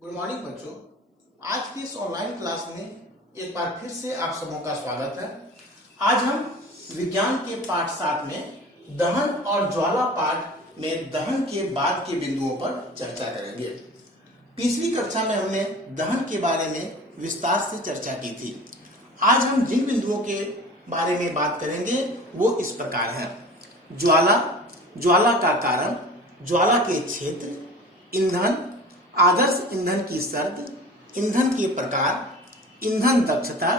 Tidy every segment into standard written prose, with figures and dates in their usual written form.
Good morning बच्चों। आज की इस ऑनलाइन क्लास में एक बार फिर से आप सबों का स्वागत है। आज हम विज्ञान के पाठ 7 में दहन और ज्वाला पाठ में दहन के बाद के बिंदुओं पर चर्चा करेंगे। पिछली कक्षा में हमने दहन के बारे में विस्तार से चर्चा की थी। आज हम जिन बिंदुओं के बारे में बात करेंगे वो इस प्रकार हैं: ज्वाला, ज्वाला का कारण, ज्वाला के क्षेत्र, ईंधन, आदर्श ईंधन की शर्त, ईंधन के प्रकार, ईंधन दक्षता,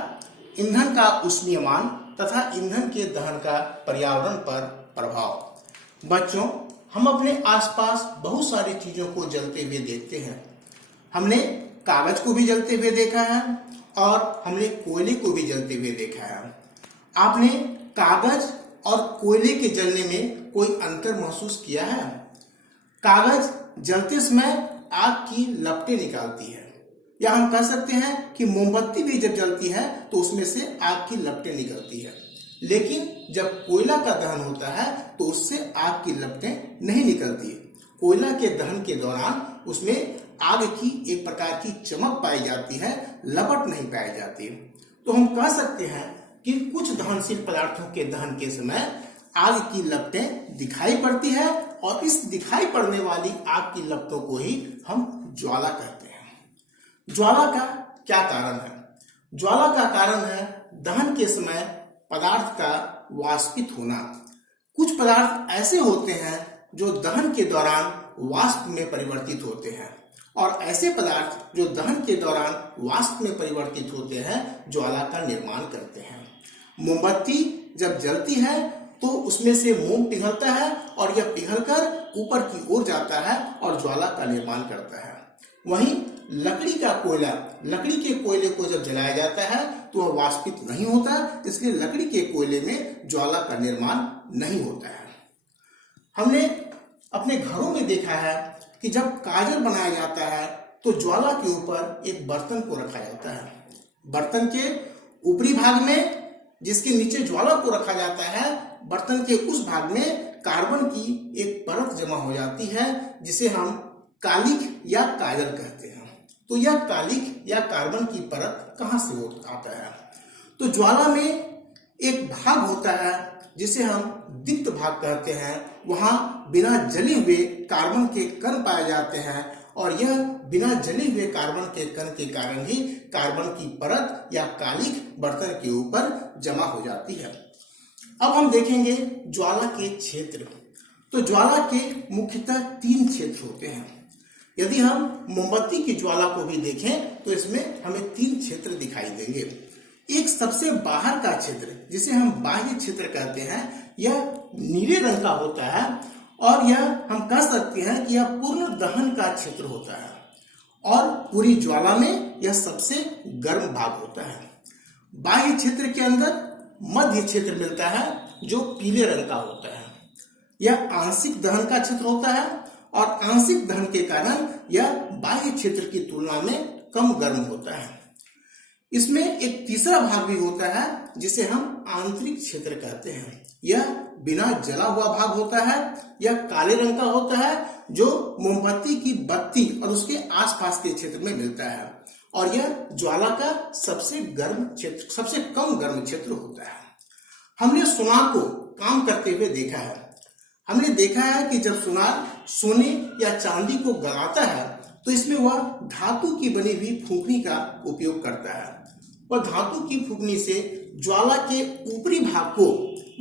ईंधन का ऊष्मीयमान तथा ईंधन के दहन का पर्यावरण पर प्रभाव। बच्चों, हम अपने आसपास बहुत सारी चीजों को जलते हुए देखते हैं। हमने कागज को भी जलते हुए देखा है और हमने कोयले को भी जलते हुए देखा है। आपने कागज और कोयले के जलने में कोई अंतर महसूस किया है? कागज जलते समय आग की लपटें निकालती है, या हम कह सकते हैं कि मोमबत्ती भी जब जलती है तो उसमें से आग की लपटें निकलती है। लेकिन जब कोयला का दहन होता है तो उससे आग की लपटें नहीं निकलती। कोयला के दहन के दौरान उसमें आग की एक प्रकार की चमक पाई जाती है, लपट नहीं पाई जाती। तो हम कह सकते हैं कि कुछ दहनशील पदार्थों के दहन के समय आग की लपटें दिखाई पड़ती है और इस दिखाई पड़ने वाली आग की लपटों को ही हम ज्वाला कहते हैं। ज्वाला का क्या कारण है? ज्वाला का कारण है दहन के समय पदार्थ का वाष्पित होना। कुछ पदार्थ ऐसे होते हैं जो दहन के दौरान वाष्प में परिवर्तित होते हैं, और ऐसे पदार्थ जो दहन के दौरान वाष्प में परिवर्तित होते हैं ज्वाला का निर्माण करते हैं। मोमबत्ती जब जलती है तो उसमें से मोम पिघलता है और यह पिघलकर ऊपर की ओर जाता है और ज्वाला का निर्माण करता है। वहीं लकड़ी का कोयला, लकड़ी के कोयले को जब जलाया जाता है तो वह वाष्पित नहीं होता, इसलिए लकड़ी के कोयले में ज्वाला का निर्माण नहीं होता है। हमने अपने घरों में देखा है कि जब काजल बनाया जाता है तो ज्वाला के ऊपर एक बर्तन को रखा जाता है। बर्तन के ऊपरी भाग में, जिसके नीचे ज्वाला को रखा जाता है, बर्तन के उस भाग में कार्बन की एक परत जमा हो जाती है जिसे हम कालिख या काजल कहते हैं। तो यह कालिख या कार्बन की परत कहां से आता है? तो ज्वाला में एक भाग होता है जिसे हम दीप्त भाग कहते हैं। वहां बिना जले हुए कार्बन के कण पाए जाते हैं और यह बिना जले हुए कार्बन के कण के कारण ही कार्बन की परत या कालिख बर्तन के ऊपर जमा हो जाती है। अब हम देखेंगे ज्वाला के क्षेत्र। तो ज्वाला के मुख्यतः 3 क्षेत्र होते हैं। यदि हम मोमबत्ती की ज्वाला को भी देखें तो इसमें हमें 3 क्षेत्र दिखाई देंगे। एक सबसे बाहर का क्षेत्र जिसे हम बाह्य क्षेत्र कहते हैं, यह नीले रंग का होता है और यह हम कह सकते हैं कि यह पूर्ण दहन का क्षेत्र होता है और पूरी ज्वाला में यह सबसे गर्म भाग होता है। बाह्य क्षेत्र के अंदर मध्य क्षेत्र मिलता है जो पीले रंग का होता है। यह आंशिक दहन का क्षेत्र होता है और आंशिक दहन के कारण यह बाह्य क्षेत्र की तुलना में कम गर्म होता है। इसमें एक तीसरा भाग भी होता है जिसे हम आंतरिक क्षेत्र कहते हैं। यह बिना जला हुआ भाग होता है। यह काले रंग का होता है जो मोमबत्ती की बत्ती और उसके आसपास के क्षेत्र में मिलता है, और यह ज्वाला का सबसे गर्म क्षेत्र, सबसे कम गर्म क्षेत्र होता है। हमने सुनार को काम करते हुए देखा है। हमने देखा है कि जब सुनार सोने या चांदी को गलाता है तो इसमें वह धातु की बनी हुई फूंकनी का उपयोग करता है। वह धातु की फूंकनी से ज्वाला के ऊपरी भाग को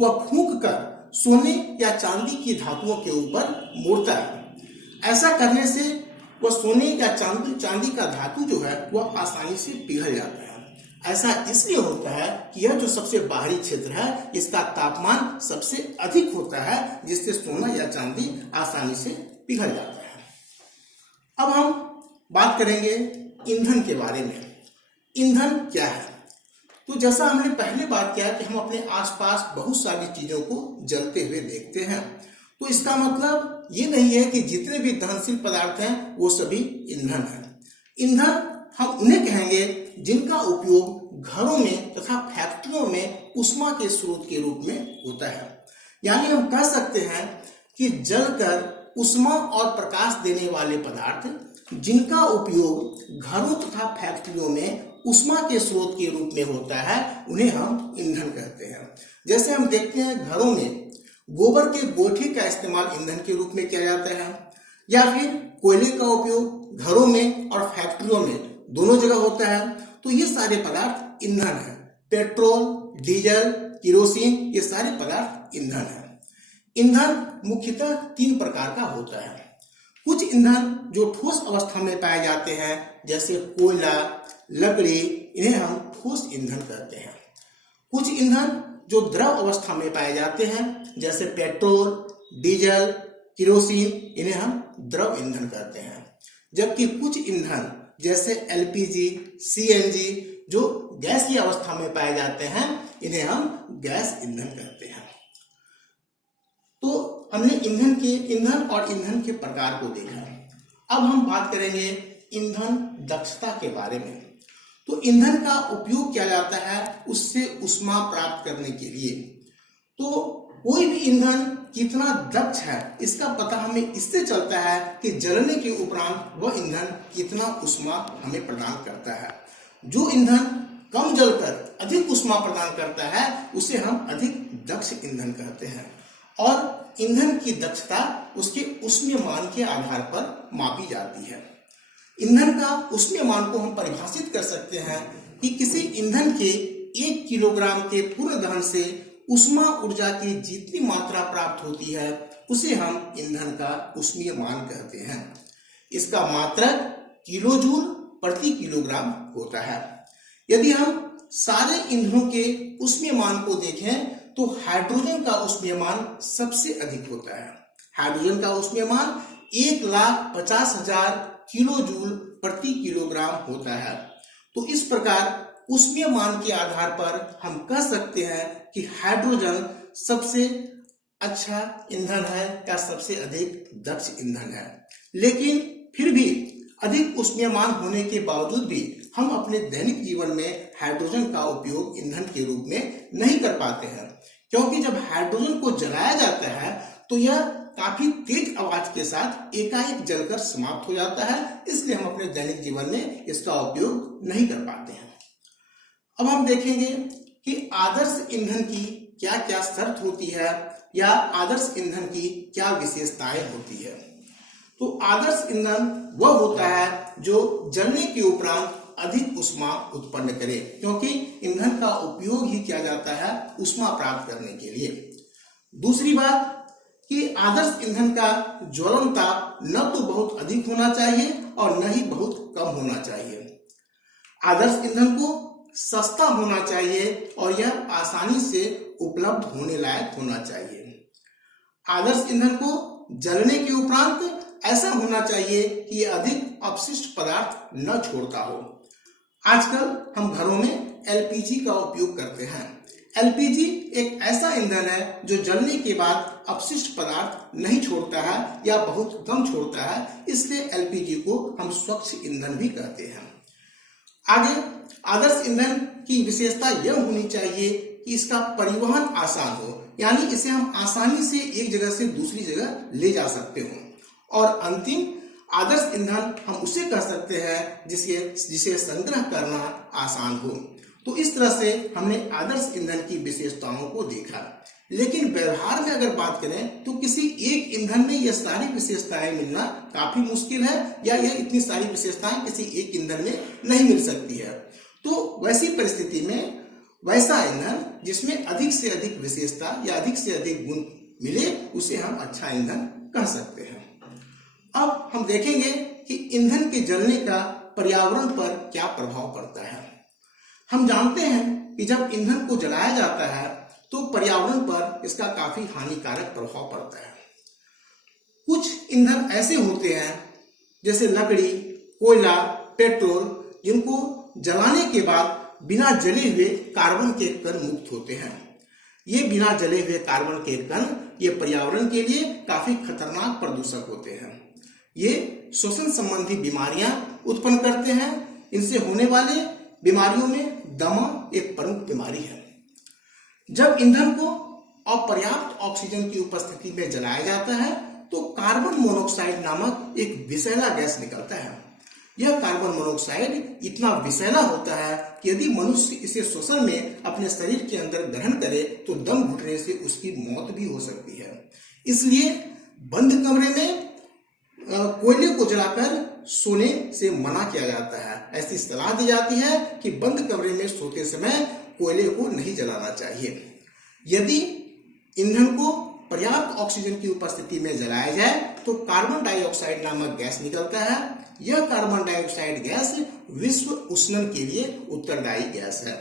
वह फूंक कर सोने या चांदी की धातुओं के ऊपर मोड़ता है। ऐसा करने से वह सोने या चांदी का धातु जो है वह आसानी से पिघल जाता है। ऐसा इसलिए होता है कि यह जो सबसे बाहरी क्षेत्र है इसका तापमान सबसे अधिक होता है, जिससे सोना या चांदी आसानी से पिघल जाता है। अब हम बात करेंगे ईंधन के बारे में। ईंधन क्या है? तो जैसा हमने पहले बात किया कि हम अपने आसपास बहुत सारी चीजों को जलते हुए देखते हैं, तो इसका मतलब ये नहीं है कि जितने भी दहनशील पदार्थ हैं वो सभी ईंधन हैं। ईंधन हम उन्हें कहेंगे जिनका उपयोग घरों में तथा फैक्ट्रियों में ऊष्मा के स्रोत के रूप में होता है। यानी हम कह सकते हैं कि जलकर ऊष्मा और प्रकाश देने वाले पदार्थ जिनका उपयोग घरों तथा फैक्ट्रियों में उष्मा के स्रोत के रूप में होता है, उन्हें हम ईंधन कहते हैं। जैसे हम देखते हैं घरों में गोबर के गोइठे का इस्तेमाल ईंधन के रूप में किया जाता है, या फिर कोयले का उपयोग घरों में और फैक्ट्रियों में दोनों जगह होता है। तो ये सारे पदार्थ ईंधन है। पेट्रोल, डीजल, केरोसिन, ये सारे पदार्थ ईंधन है। ईंधन मुख्यतः 3 प्रकार का होता है। कुछ ईंधन जो ठोस अवस्था में पाए जाते हैं, जैसे कोयला, लकड़ी, इन्हें हम ठोस ईंधन कहते हैं। कुछ ईंधन जो द्रव अवस्था में पाए जाते हैं, जैसे पेट्रोल, डीजल, केरोसिन, इन्हें हम द्रव ईंधन कहते हैं। जबकि कुछ ईंधन जैसे एलपीजी, सीएनजी, जो गैसीय अवस्था में पाए जाते हैं, इन्हें हम गैस ईंधन कहते हैं। तो हमने ईंधन और ईंधन के प्रकार को देखा। अब हम बात करेंगे ईंधन दक्षता के बारे में। तो ईंधन का उपयोग किया जाता है उससे ऊष्मा प्राप्त करने के लिए। तो कोई भी ईंधन कितना दक्ष है, इसका पता हमें इससे चलता है कि जलने के उपरांत वह ईंधन कितना ऊष्मा हमें प्रदान करता है। जो ईंधन कम जलकर अधिक ऊष्मा प्रदान करता है, उसे हम अधिक दक्ष ईंधन कहते हैं। और ईंधन की दक्षता उसके ऊष्मीय मान के आधार पर मापी जाती है। ईंधन का ऊष्मीय मान को हम परिभाषित कर सकते हैं कि किसी ईंधन के 1 किलोग्राम के पूर्ण दहन से ऊष्मा ऊर्जा की जितनी मात्रा प्राप्त होती है, उसे हम ईंधन का ऊष्मीय मान कहते हैं। इसका मात्रक किलोजूल प्रति किलोग्राम होता है। यदि हम सारे ईंधनों के ऊष्मीय मान को देखें, तो हाइड्रोजन का ऊष्मीय मान सबसे अधिक होता है। हाइड्रोजन का ऊष्मीय मान 1,50,000 किलोजूल प्रति किलोग्राम होता है। तो इस प्रकार ऊष्मीय मान के आधार पर हम कह सकते हैं कि हाइड्रोजन सबसे अच्छा ईंधन है या सबसे अधिक दक्ष ईंधन है। लेकिन फिर भी अधिक ऊष्मीय मान होने के बावजूद भी हम अपने दैनिक जीवन में हाइड्रोजन का उपयोग ईंधन के रूप में नहीं कर पाते हैं, क्योंकि जब हाइड्रोजन को जलाया जाता है तो यह काफी तेज आवाज के साथ एकाएक जलकर समाप्त हो जाता है। इसलिए हम अपने दैनिक जीवन में इसका उपयोग नहीं कर पाते हैं। अब हम देखेंगे कि आदर्श ईंधन की क्या क्या शर्त होती है या आदर्श ईंधन की क्या विशेषताएं होती है। तो आदर्श ईंधन वह होता है जो जलने के उपरांत अधिक ऊष्मा उत्पन्न करे, क्योंकि ईंधन का उपयोग ही किया जाता है ऊष्मा प्राप्त करने के लिए। दूसरी बात कि आदर्श ईंधन का ज्वलन ताप न तो बहुत अधिक होना चाहिए और न ही बहुत कम होना चाहिए। आदर्श ईंधन को सस्ता होना चाहिए और यह आसानी से उपलब्ध होने लायक होना चाहिए। आदर्श ईंधन को जलने के उपरांत ऐसा होना चाहिए कि यह अधिक अपशिष्ट पदार्थ न छोड़ता हो। आजकल हम घरों में एलपीजी का उपयोग करते हैं। एलपीजी एक ऐसा ईंधन है जो जलने के बाद अपशिष्ट पदार्थ नहीं छोड़ता है या बहुत कम छोड़ता है, इसलिए एलपीजी को हम स्वच्छ ईंधन भी कहते हैं। आगे आदर्श ईंधन की विशेषता यह होनी चाहिए कि इसका परिवहन आसान हो, यानी इसे हम आसानी से एक जगह से दूसरी जगह ले जा सकते हो। और अंतिम आदर्श ईंधन हम उसे कह सकते हैं जिसे संग्रह करना आसान हो। तो इस तरह से हमने आदर्श ईंधन की विशेषताओं को देखा। लेकिन व्यवहार में अगर बात करें तो किसी एक ईंधन में यह सारी विशेषताएं मिलना काफी मुश्किल है, या यह इतनी सारी विशेषताएं किसी एक ईंधन में नहीं मिल सकती है। तो वैसी परिस्थिति में वैसा ईंधन जिसमें अधिक से अधिक विशेषता या अधिक से अधिक गुण मिले, उसे हम अच्छा ईंधन कह सकते हैं। अब हम देखेंगे कि ईंधन के जलने का पर्यावरण पर क्या प्रभाव पड़ता है। हम जानते हैं कि जब ईंधन को जलाया जाता है तो पर्यावरण पर इसका काफी हानिकारक प्रभाव पड़ता है। कुछ ईंधन ऐसे होते हैं जैसे लकड़ी, कोयला, पेट्रोल, जिनको जलाने के बाद बिना जले हुए कार्बन के कण मुक्त होते हैं। ये बिना जले हुए कार्बन के कण ये पर्यावरण के लिए काफी खतरनाक प्रदूषक होते हैं। ये श्वसन संबंधी बीमारियां उत्पन्न करते हैं। इनसे होने वाले बीमारियों में दमा एक प्रमुख बीमारी है। जब ईंधन को अपर्याप्त ऑक्सीजन की उपस्थिति में जलाया जाता है तो कार्बन मोनोऑक्साइड नामक एक विषैला गैस निकलता है। यह कार्बन मोनोऑक्साइड इतना विषैला होता है कि यदि मनुष्य इसे श्वसन में अपने शरीर के अंदर ग्रहण करे तो दम घुटने से उसकी मौत भी हो सकती है। इसलिए बंद कमरे में कोयले को जलाकर सोने से मना किया जाता है। ऐसी सलाह दी जाती है कि बंद कमरे में सोते समय कोयले को नहीं जलाना चाहिए। यदि ईंधन को पर्याप्त ऑक्सीजन की उपस्थिति में जलाया जाए तो कार्बन डाइऑक्साइड नामक गैस निकलता है। यह कार्बन डाइऑक्साइड गैस विश्व उष्णन के लिए उत्तरदायी गैस है।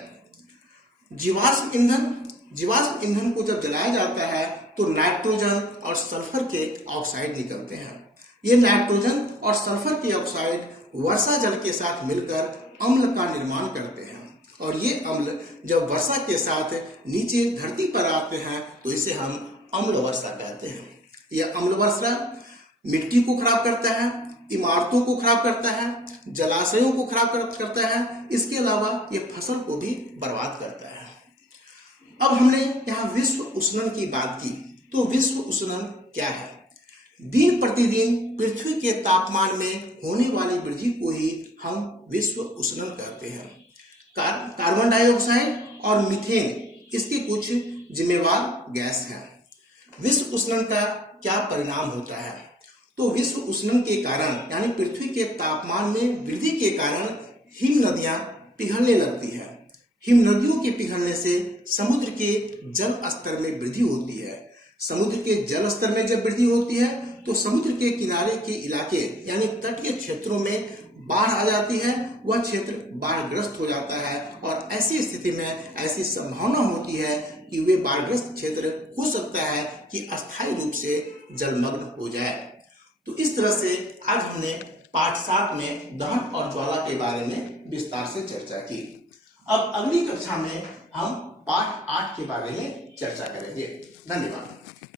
जीवाश्म ईंधन को जब जलाया जाता है तो नाइट्रोजन और सल्फर के ऑक्साइड निकलते हैं। ये नाइट्रोजन और सल्फर के ऑक्साइड वर्षा जल के साथ मिलकर अम्ल का निर्माण करते हैं और ये अम्ल जब वर्षा के साथ नीचे धरती पर आते हैं तो इसे हम अम्ल वर्षा कहते हैं। यह अम्ल वर्षा मिट्टी को खराब करता है, इमारतों को खराब करता है, जलाशयों को खराब करता है। इसके अलावा यह फसल को भी बर्बाद करता है। अब हमने यहाँ विश्व उष्णन की बात की, तो विश्व उष्णन क्या है? दिन प्रतिदिन पृथ्वी के तापमान में होने वाली वृद्धि को ही हम विश्व उष्णन कहते हैं। कार्बन डाइऑक्साइड और मीथेन इसके कुछ जिम्मेवार गैस हैं। विश्व उष्णन का क्या परिणाम होता है? तो विश्व उष्णन के कारण यानी पृथ्वी के तापमान में वृद्धि के कारण हिम नदियां पिघलने लगती है। हिम नदियों के पिघलने से समुद्र के जल स्तर में वृद्धि होती है। समुद्र के जल स्तर में जब वृद्धि होती है तो समुद्र के किनारे के इलाके यानी तटीय क्षेत्रों में बाढ़ आ जाती है। वह क्षेत्र बाढ़ग्रस्त हो जाता है और ऐसी स्थिति में ऐसी संभावना होती है कि वे बाढ़ग्रस्त क्षेत्र हो सकता है कि अस्थायी रूप से जलमग्न हो जाए। तो इस तरह से आज हमने पाठ 7 में दहन और ज्वाला के बारे में विस्तार से चर्चा की। अब अगली कक्षा में हम पाठ 8 के बारे में चर्चा करेंगे। धन्यवाद।